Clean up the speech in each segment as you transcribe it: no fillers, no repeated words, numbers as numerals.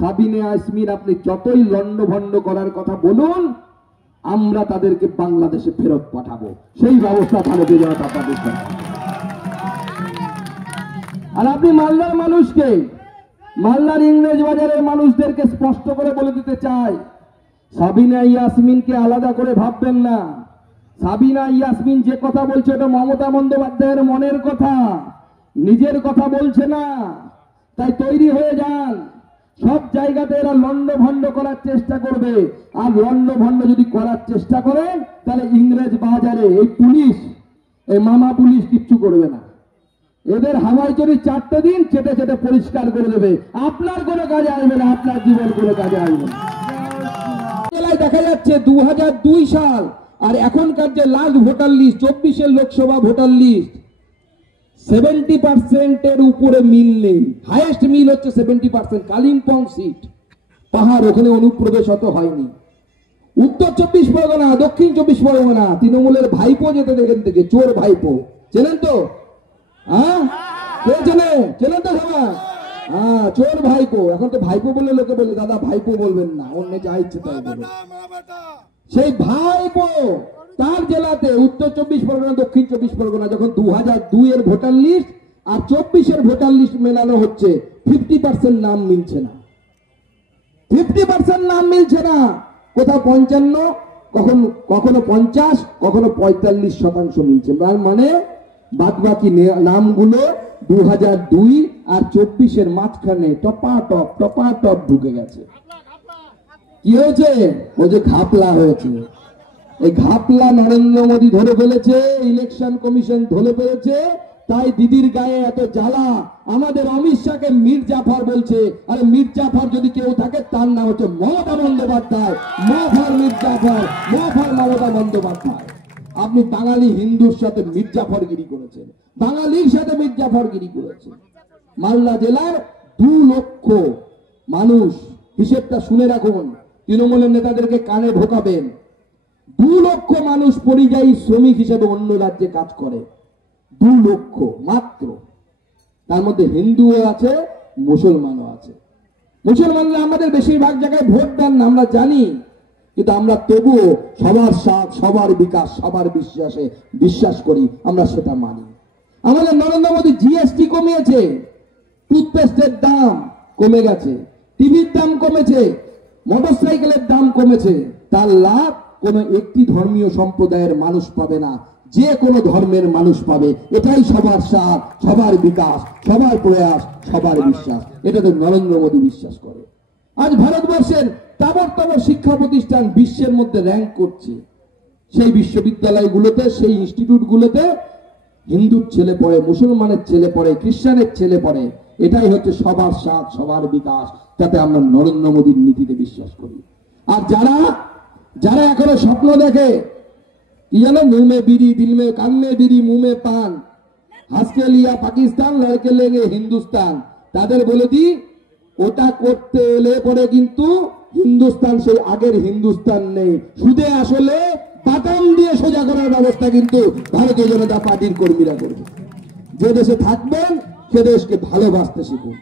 সাবিনা ইয়াসমিন আপনি যতই লন্ডভন্ড করার কথা বলুন, আমরা তাদেরকে বাংলাদেশে ফেরত পাঠাবো, সেই ব্যবস্থা ভারতীয় জনতা পার্টি করে। আর আপনি মালদার মানুষকে, মালদার ইংরেজ বাজারের মানুষদেরকে স্পষ্ট করে বলে দিতে চাই, সাবিনা ইয়াসমিনকে আলাদা করে ভাববেন না। সাবিনা ইয়াসমিন যে কথা বলছে ওটা মমতা বন্দ্যোপাধ্যায়ের মনের কথা, নিজের কথা বলছে না। তাই তৈরি হয়ে যান। সব জায়গাতে এরা লন্ডভন্ড করার চেষ্টা করবে, আর লন্ডভন্ড যদি করার চেষ্টা করে তাহলে ইংরেজ বাজারে এই পুলিশ, এই মামা পুলিশ কিচ্ছু করবে না। এদের হাওয়াই চড়ি 4টে দিন চেটে চেটে পরিষ্কার করে দেবে, আপনার কোনো কাজে আসবে না, আপনার জীবন কোনো কাজে আসবে না। দেখা যাচ্ছে 2002 সাল আর এখনকার যে লাস্ট ভোটার লিস্ট, 24-এর লোকসভা ভোটার লিস্ট, 70% উপরে মিল নেই। হাইয়েস্ট মিল হচ্ছে 70%। কালিম্পং সিট পাহাড়, ওখানে অনুপ্রবেশ অত হয়নি। উত্তর 24 পরগনা, দক্ষিণ 24 পরগনা, তৃণমূলের ভাইপো যেতে দেখেন থেকে, চোর ভাইপো, চেনেন তো? হ্যাঁ, কে চেনেন? চেনেন তো সবাই? হ্যাঁ, চোর ভাইপো। এখন তো ভাইপো বলে লোকে বলে, দাদা ভাইপো বলবেন না, অন্য যা ইচ্ছে তাই বলবেন। সেই ভাইপো তার জেলাতে উত্তর 24 পরগনা, দক্ষিণ 24 পরগনা যখন 2002-এর ভোটার লিস্ট আর 24-এর ভোটার লিস্ট মেলানো হচ্ছে, 50% নাম মিলছে না। 50% নাম মিলছে না। কোথাও 55, কখনো 50, কখনো 45% মিলছে। মানে বাদ বাকি নামগুলো 2002 আর 24-এর মাঝখানে টপা ঢুকে গেছে। কি হয়েছে? ও যে ঘাপলা হয়েছে, এই ঘাপলা নরেন্দ্র মোদী ধরে ফেলেছে, ইলেকশন কমিশন ধরে ফেলেছে। তাই দিদির গায়ে এত জ্বালা। আমাদের অমিত শাহকে মীর জাফর বলছে। আরে মীর জাফর যদি কেউ থাকে তার নাম হচ্ছে মমতা বন্দ্যোপাধ্যায়। মফার মীর জাফর, মফার মমতা বন্দ্যোপাধ্যায়। আপনি বাঙালি হিন্দুর সাথে মীর জাফরগিরি করেছেন, বাঙালির সাথে মীর জাফরগিরি করেছেন। মালদা জেলার 2 লক্ষ মানুষ, হিসেবটা শুনে রাখুন, তৃণমূলের নেতাদেরকে কানে ঢোকাবেন। 2 লক্ষ মানুষ পরিযায়ী শ্রমিক হিসেবে অন্য রাজ্যে কাজ করে। 2 লক্ষ মাত্র। তার মধ্যে হিন্দুও আছে, মুসলমানও আছে। মুসলমানরা আমাদের বেশিরভাগ জায়গায় ভোট দেন না, আমরা জানি, কিন্তু আমরা তবুও সবার সাথ, সবার বিকাশ, সবার বিশ্বাসে বিশ্বাস করি, আমরা সেটা মানি। আমাদের নরেন্দ্র মোদী জিএসটি কমিয়েছে, টুথপেস্টের দাম কমে গেছে, টিভির দাম কমেছে, মোটরসাইকেলের দাম কমেছে। তার লাভ কোন একটি ধর্মীয় সম্প্রদায়ের মানুষ পাবে না, যে কোনো ধর্মের মানুষ পাবে। এটাই সবার সাথ, সবার বিকাশ, সবার প্রয়াস, সবার বিশ্বাস। এটা তো নরেন্দ্র মোদী বিশ্বাস করে। আজ ভারতবর্ষের তাবড় শিক্ষা প্রতিষ্ঠান বিশ্বের মধ্যে র্যাঙ্ক করছে। সেই বিশ্ববিদ্যালয়গুলোতে, সেই ইনস্টিটিউটগুলোতে হিন্দুর ছেলে পড়ে, মুসলমানের ছেলে পড়ে, খ্রিস্টানের ছেলে পড়ে। এটাই হচ্ছে সবার সাথ, সবার বিকাশ, যাতে আমরা নরেন্দ্র মোদীর নীতিতে বিশ্বাস করি। আর যারা এখনো স্বপ্ন দেখে, কি জানো, মুঁহ মে বিড়ি, দিল মে, কান মে বিড়ি, মুঁহ মে পান, হাসকে লিয়া পাকিস্তান, লড়কে লেগে হিন্দুস্তান, তাদের বলে দি, ওটা করতে এলে পরে কিন্তু হিন্দুস্তান সেই আগের হিন্দুস্তান নেই। সুদে আসলে বাটাম দিয়ে সোজা করার ব্যবস্থা কিন্তু ভারতীয় জনতা পার্টির কর্মীরা করবে। যে দেশে থাকবেন সে দেশকে ভালোবাসতে শিখুন,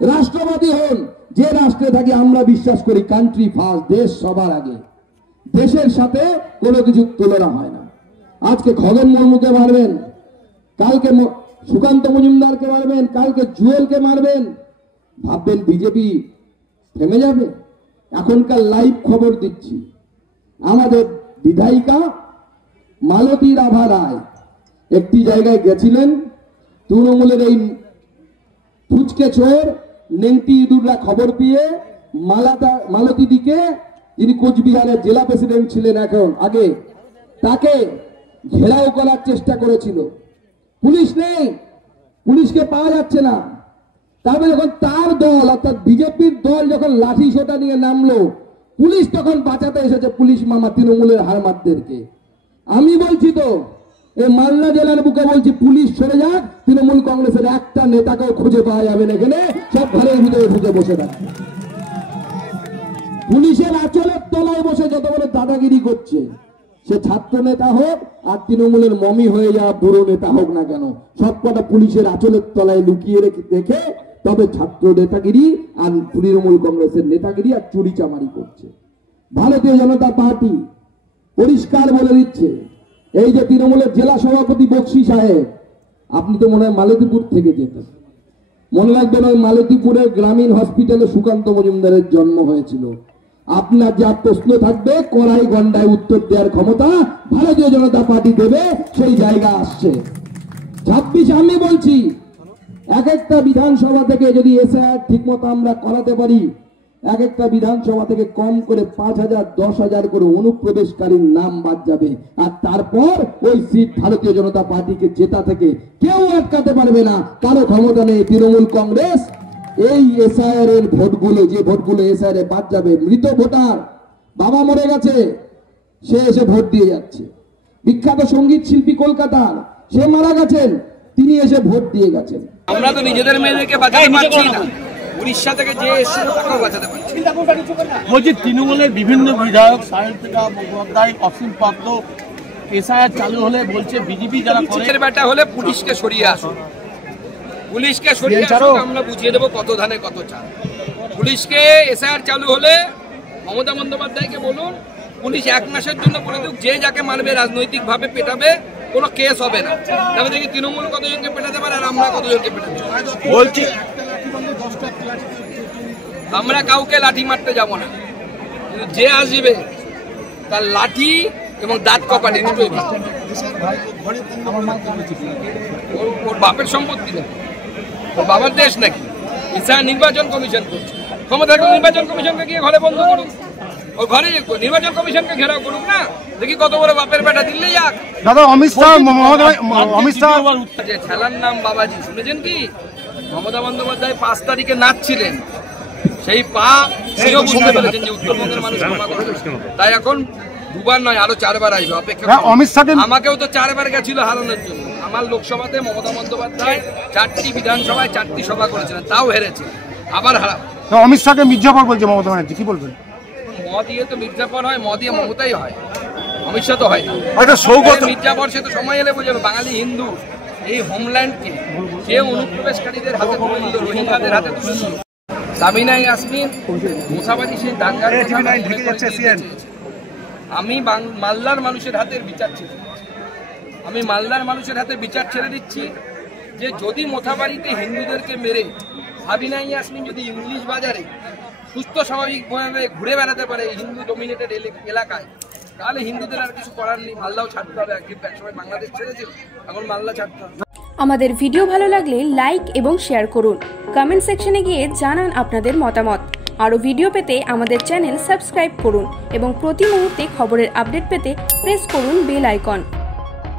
রাষ্ট্রবাদী হন। যে রাষ্ট্রে থাকি আমরা বিশ্বাস করি কান্ট্রি ফার্স্ট, দেশ সবার আগে। দেশের সাথে কোনো কিছু তুলনা হয় না। আজকে খগেন মুর্মুকে মারবেন, কালকে সুকান্ত মজুমদারকে মারবেন, কালকে জুয়েলকে মারবেন, ভাববেন বিজেপি থেমে যাবে? এখনকার লাইভ খবর দিচ্ছি, আমাদের বিধায়িকা মালতী রাভা রায় একটি জায়গায় গেছিলেন, তৃণমূলের এই ফুচকে চোর নেংটি ইঁদুররা খবর পেয়ে মালতী দিকে, যিনি কোচবিহারের জেলা প্রেসিডেন্ট ছিলেন এখন, আগে তাকে ঘেরাও করার চেষ্টা করেছিল। পুলিশ নেই, পুলিশকে পাওয়া যাচ্ছে না। তারপরে যখন তার দল অর্থাৎ বিজেপির দল যখন লাঠি সোটা নিয়ে নামলো, পুলিশ তখন বাঁচাতে এসেছে, পুলিশ মামা তৃণমূলের হারমাতদেরকে। আমি বলছি তো, এই মালদা জেলার বুকে বলছি, পুলিশ সরে যাক, তৃণমূল কংগ্রেসের একটা নেতাকেও খুঁজে পাওয়া যাবে না। এখানে সব ঘরের ভিতরে ঢুকে বসে থাকবে, পুলিশের আঁচলের তলায় বসে যত বড় দাদাগিরি করছে, সে ছাত্র নেতা হোক আর তৃণমূলের মমি হয়ে যাওয়া বুড়ো নেতা হোক না কেন, সবকটা পুলিশের আঁচলের তলায় লুকিয়ে রেখে দেখে তবে ছাত্র নেতাগিরি আর তৃণমূল কংগ্রেসের নেতাগিরি আর চুরি চামারি করছে। ভারতীয় জনতা পার্টি পরিষ্কার বলে দিচ্ছে, এই যে তৃণমূলের জেলা সভাপতি বক্সি সাহেব, আপনি তো মনে হয় মালতীপুর থেকে যেতেন, মনে রাখবেন ওই মালতীপুরের গ্রামীণ হসপিটালে সুকান্ত মজুমদারের জন্ম হয়েছিল। আপনার যা প্রশ্ন থাকবে কড়াই গন্ডায় উত্তর দেওয়ার ক্ষমতা ভারতীয় জনতা পার্টি দেবে, সেই জায়গা আসছে। 26 আমি বলছি, এক একটা বিধানসভা থেকে যদি এসআইআর ঠিক মতো আমরা করাতে পারি, এক একটা বিধানসভা থেকে কম করে 5,000 10,000 করে অনুপ্রবেশকারীর নাম বাদ যাবে। আর তারপর ওই সিট ভারতীয় জনতা পার্টিকে জেতা থেকে কেউ আটকাতে পারবে না, কারো ক্ষমতা নেই। তৃণমূল কংগ্রেস এই এসআইআর এর ভোটগুলো, যে ভোটগুলো এসআইআর এ বাদ যাবে, মৃত ভোটার, বাবা মরে গেছে, সে এসে ভোট দিয়ে যাচ্ছে। বিখ্যাত সঙ্গীত শিল্পী কলকাতার, সে মারা গেছেন, তিনি এসে ভোট দিয়ে গেছেন। আমরা তো নিজেদের মেয়েদেরকে বাঁচাতে পারছি না, উড়িষ্যা থেকে যে এসে তাকেও বাঁচাতে পারছি। বলছি তৃণমূলের বিভিন্ন বিধায়ক সায়ন্তিকা মুখোপাধ্যায়, অসীম পাত্র এসআইআর চালু হলে বলছে বিজেপি যারা করে ব্যাটা হলে পুলিশকে সরিয়ে আসুন, পুলিশকে সরিয়ে আসুন, আমরা বুঝিয়ে দেবো কত ধানে কত চাল। পুলিশকে এসআইআর চালু হলে মমতা বন্দ্যোপাধ্যায়কে বলুন পুলিশ 1 মাসের জন্য করে দিক, যে যাকে মারবে রাজনৈতিক ভাবে পেটাবে, কোনো কেস হবে না। তবে দেখি তৃণমূল কতজনকে পেটাতে পারে আর আমরা কতজনকে পেটাতে পারি। বলছি আমরা কাউকে লাঠি মারতে যাব না, কিন্তু যে আসবে তার লাঠি এবং দাঁত কপাটি দুটোই ওর বাপের সম্পত্তি না, ওর বাবার দেশ নাকি। এছাড়া নির্বাচন কমিশন করছে, ক্ষমতা নির্বাচন কমিশনকে গিয়ে ঘরে বন্ধ করুন, ও ঘরে নির্বাচন কমিশনকে ঘেরাও করুক না, দেখি কত বড় বাপের বেটা দিল্লেই যাক। দাদা অমিত শাহ যে খেলার নাম বাবাজি শুনেছেন কি? মমতা বন্দ্যোপাধ্যায় 5 তারিখে নাচছিলেন, সেই পা সেও বুঝতে পেরেছেন যে উত্তরবঙ্গের মানুষ ক্ষমা করবে, তাই এখন 2বার নয় আরো 4বার আসবে, অপেক্ষা। অমিত শাহ আমাকেও তো 4বার গেছিল হারানোর জন্য। আমার লোকসভাতে মমতা বন্দ্যোপাধ্যায় 4টি বিধানসভায় 4টি সভা করেছিলেন, তাও হেরেছে, আবার হারাবো। অমিত শাহকে মির্জাফর বলছে মমতা ব্যানার্জি, কি বলবেন? ম দিয়ে তো মির্জাফর হয়, ম দিয়ে মমতাই হয়, অমিত শাহ তো হয় না। মির্জাফর সে তো সময় এলে বোঝাবে, বাঙালি হিন্দু এই হোমল্যান্ডকে কে অনুপ্রবেশকারীদের হাতে তুলে দিল, রোহিঙ্গাদের হাতে তুলে দিল। সাবিনা ইয়াসমিন মোথাবাজি সেই দাঙ্গার আমি মালদার মানুষের হাতের বিচার ছেড়ে দিচ্ছি, আমি মালদার মানুষের হাতে বিচার ছেড়ে দিচ্ছি যে যদি মোথাবাড়িতে হিন্দুদেরকে মেরে সাবিনা ইয়াসমিন যদি ইংলিশ বাজারে সুস্থ স্বাভাবিকভাবে ঘুরে বেড়াতে পারে হিন্দু ডমিনেটেড এলাকায়, তাহলে হিন্দুদের আর কিছু করার নেই, মালদাও ছাড়তে হবে। একসময় বাংলাদেশ ছেড়েছিল, এখন মালদা ছাড়তে হবে। আমাদের ভিডিও ভালো লাগলে লাইক এবং শেয়ার করুন, কমেন্ট সেকশনে গিয়ে জানান আপনাদের মতামত। আরও ভিডিও পেতে আমাদের চ্যানেল সাবস্ক্রাইব করুন এবং প্রতি মুহূর্তে খবরের আপডেট পেতে প্রেস করুন বেল আইকন।